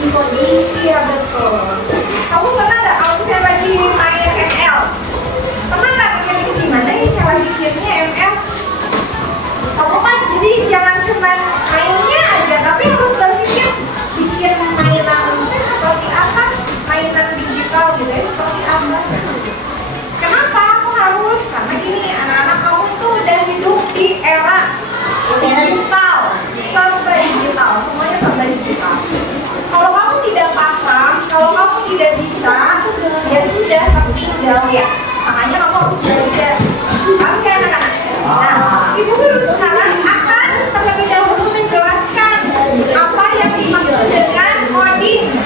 Iya betul. Kamu pernah nggak kalau misalnya lagi main ML? Pernah nggak mikir itu gimana ya cara bikinnya ML? Kamu kan jadi jangan cuma mainnya aja, tapi harus berpikir bikin mainan itu seperti apa, mainan digital gitu ya seperti apa. Kenapa aku harus? Karena gini, anak-anak kamu itu udah hidup di era digital, serba digital, semuanya serba digital. Kalau kamu tidak paham, kalau kamu tidak bisa, ya sudah, kamu tinggal ya. Makanya kamu harus belajar. Oke anak-anak. Nah, Ibu Guru sekarang akan terlebih dahulu menjelaskan apa yang dimaksud dengan coding,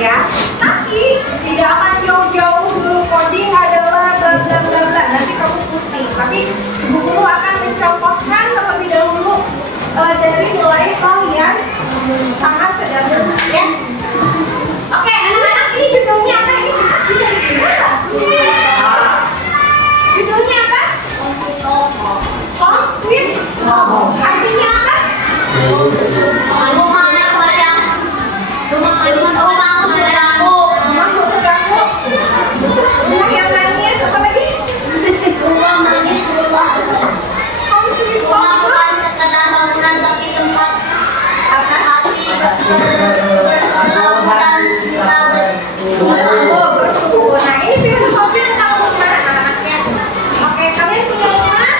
ya. Tapi tidak akan jauh-jauh dulu coding adalah bla bla bla bla. Nanti kamu pusing. Tapi Ibu Guru akan mencontohkan terlebih dahulu dari mulai kalian sangat sederhana, ya. Oke, anak-anak, ini judulnya apa? Ini kita sudah bicara. Judulnya apa? Home Sweet Home. Artinya apa? Rumahku sedangku. Rumah yang manis apa lagi? Rumah manis, rumah Home Sweet rumah Home. bukan sekedar bangunan tapi tempat hati Nah, ini filosofi tentang rumah anak-anaknya. Oke, kalian punya rumah?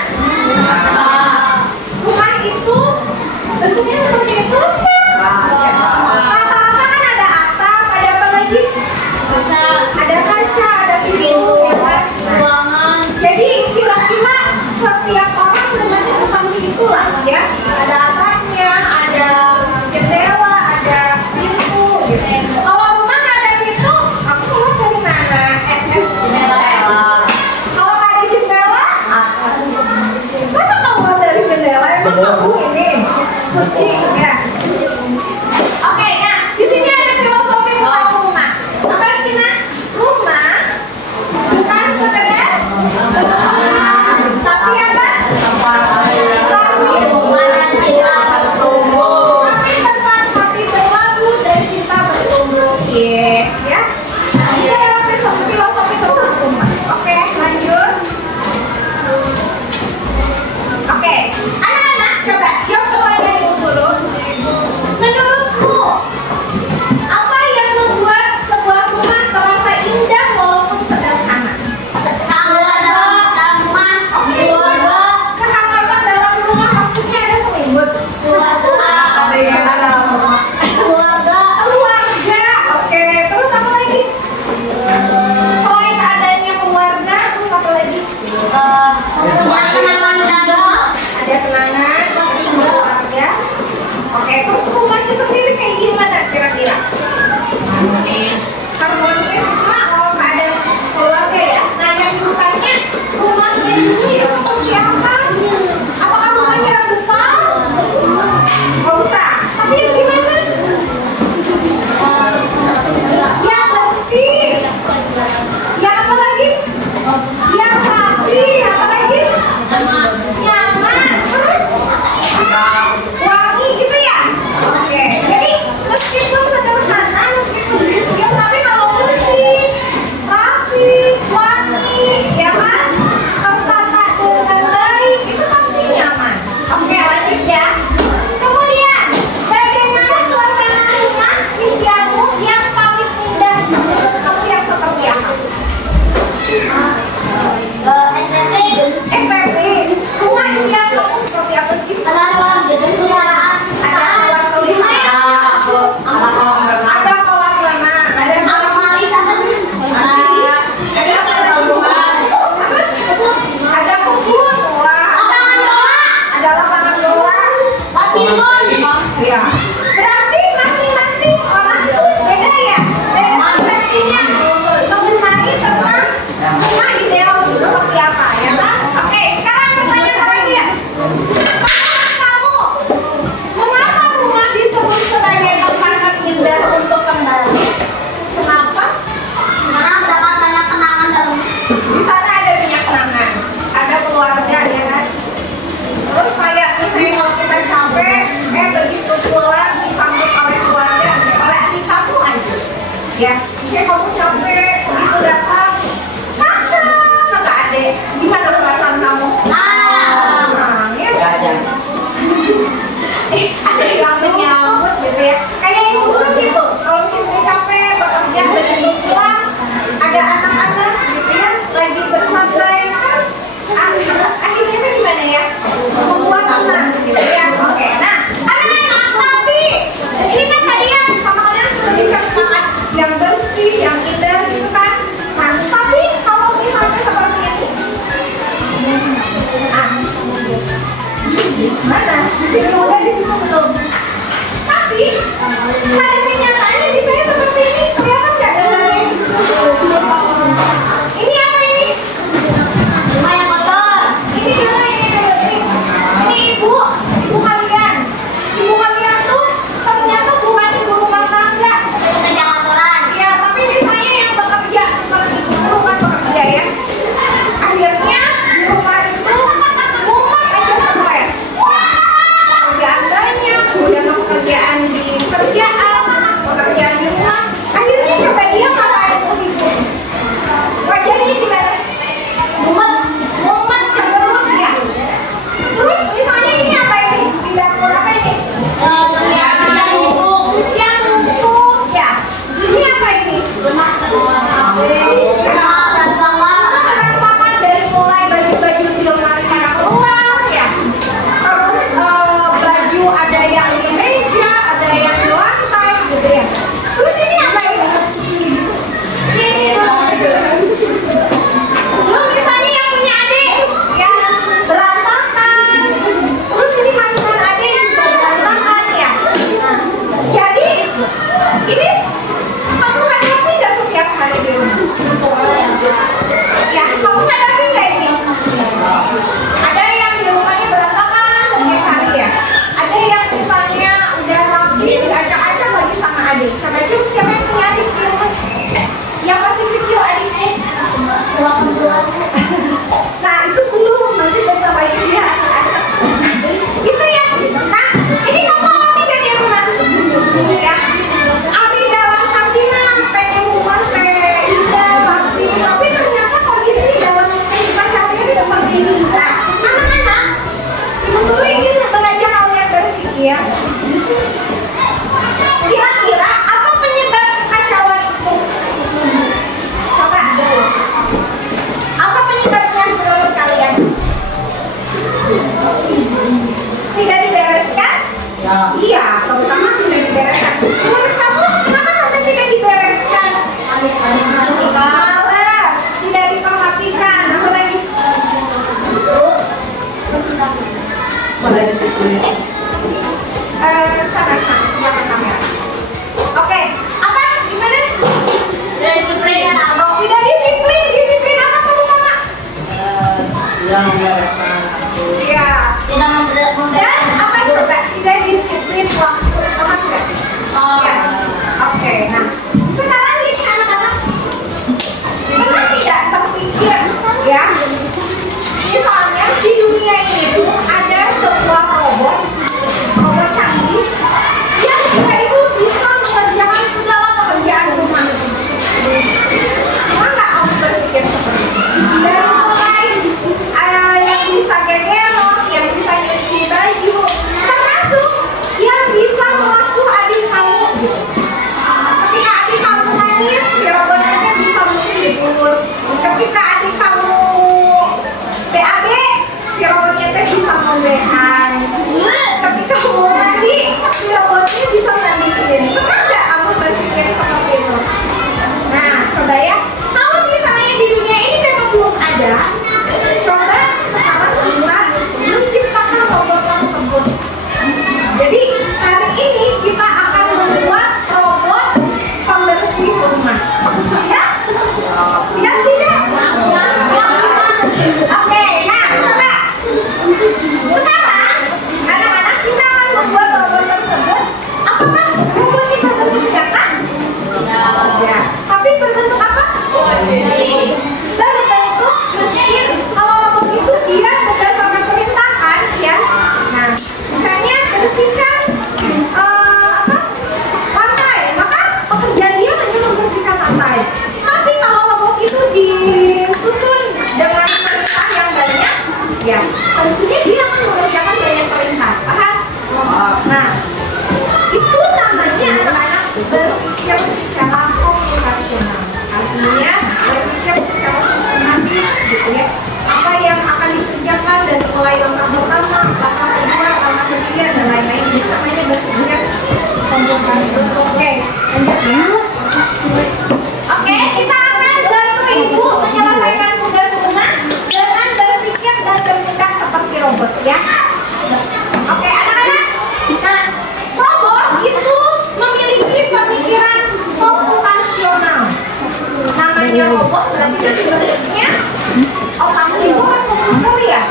Rumah itu bentuknya seperti itu? Rata-rata kan ada atap, ada apa lagi? Ada kaca, ada pintu, ya kan? ruangan. Jadi kira-kira setiap orang rumahnya seperti itulah ya. Ada atapnya, ada jendela, ada pintu gitu. Kalau rumah nggak ada pintu, kamu keluar dari mana? Kalau nggak ada jendela, masa keluar dari jendela? Emang kamu ini kucing ya? Oke, nah di sini ada filosofi tentang rumah. Apa Gina? Rumah bukan sekedar tapi apa? Tapi tempat hati berlabuh dan cinta bertumbuh. Ya, misalnya kamu capek, begitu datang, kata adek, gimana perasaan kamu? Ya. Ada yang menyambut gitu ya, kayak ibu guru gitu. Kalau misalnya udah capek, bekerja dari sekolah, ada anak-anak gitu ya, lagi bersantai kan, akhirnya itu gimana ya? Membuat tenang gitu ya. Oke, nah, anak-anak tapi ini kan tadi ya sama kalian sudah bicara tentang yang bersih, yang secara komputasional. Artinya berpikir secara sistematis gitu ya. Apa yang akan dikerjakan dari mulai langkah pertama, langkah kedua, langkah ketiga dan lain-lain. Itu namanya berpikir komputasional. Oke, lanjut ya. Oke, kita akan bantu ibu menyelesaikan tugas rumah dengan berpikir dan bertindak seperti robot ya. Oke, anak-anak. Nah, robot itu memiliki pemikiran komputasional. Namanya robot berarti itu bentuknya otaknya itu kan komputer ya.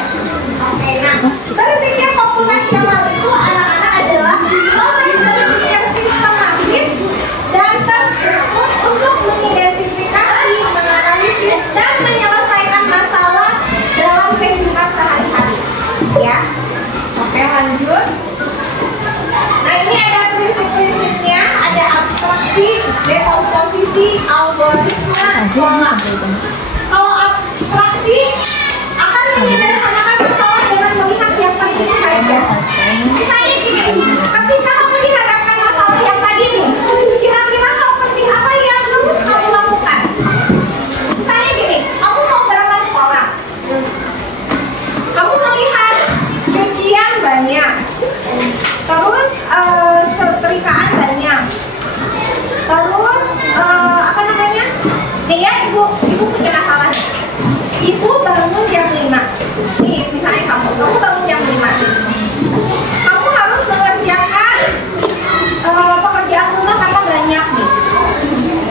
Oke, nah. Berpikir komputasional itu anak-anak adalah proses berpikir sistematis dan terstruktur untuk mengidentifikasi, menganalisis dan menyelesaikan masalah dalam kehidupan sehari-hari. Ya. Oke, lanjut. Nah, ini ada prinsip-prinsipnya, ada abstraksi, dekomposisi, algoritma, pola. Kalau abstraksi akan menyederhanakan masalah dengan melihat yang penting saja. Misalnya gini, ketika kamu dihadapkan masalah yang tadi nih, kira-kira hal penting apa yang harus kamu lakukan? Misalnya gini, kamu mau berangkat sekolah, kamu melihat cucian banyak, terus setrikaan banyak, terus apa namanya? Nih ya, ibu punya masalah. Ibu bangun jam 5. Nih, misalnya kamu bangun jam 5. Kamu harus mengerjakan pekerjaan rumah karena banyak nih.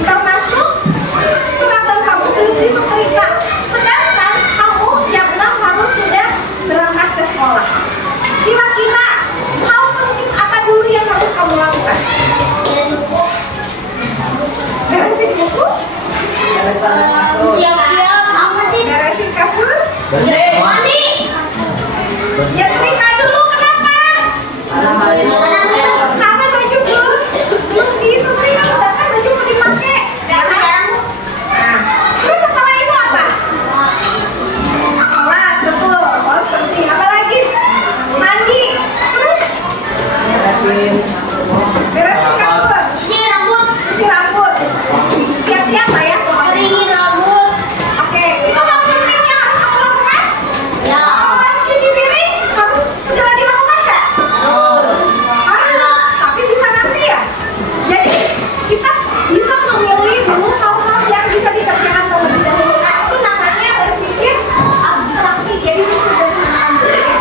Termasuk seragam kamu belum disetrika. Sedangkan kamu jam 6 harus sudah berangkat ke sekolah. Kira-kira hal penting apa dulu yang harus kamu lakukan? Beresin buku? Siap-siap apa sih? Beresin kasur? Mandi. Nyetrika dulu, kenapa? Karena baju belum disetrika, sedangkan baju belum dipakai. Nah, terus setelah itu apa? Sholat, betul. Sholat penting. Apa lagi? Mandi. Terus? Beresin kasur. Isi rambut. Isi rambut. Siap-siap lah ya. Keringin rambut. Oke, itu hal penting yang harus kamu lakukan. Ya. Kalau cuci piring harus segera dilakukan nggak? Harus, tapi bisa nanti ya. Jadi kita bisa memilih dulu hal-hal yang bisa dikerjakan terlebih dahulu. Nah, itu namanya berpikir abstraksi. Jadi sederhana dulu ya.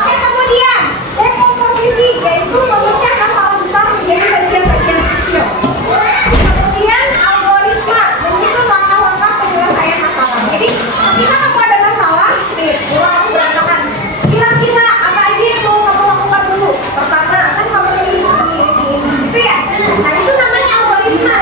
Oke, kemudian dekomposisi, yaitu memecah masalah besar menjadi bagian-bagian kecil. Kemudian algoritma, menyusun langkah-langkah penyelesaian masalah. Jadi ketika kamu ada masalah, nih, kamu berantakan. Kira-kira apa aja yang mau kamu lakukan dulu? Pertama, kan kamu ini gitu ya. Nah, itu namanya algoritma.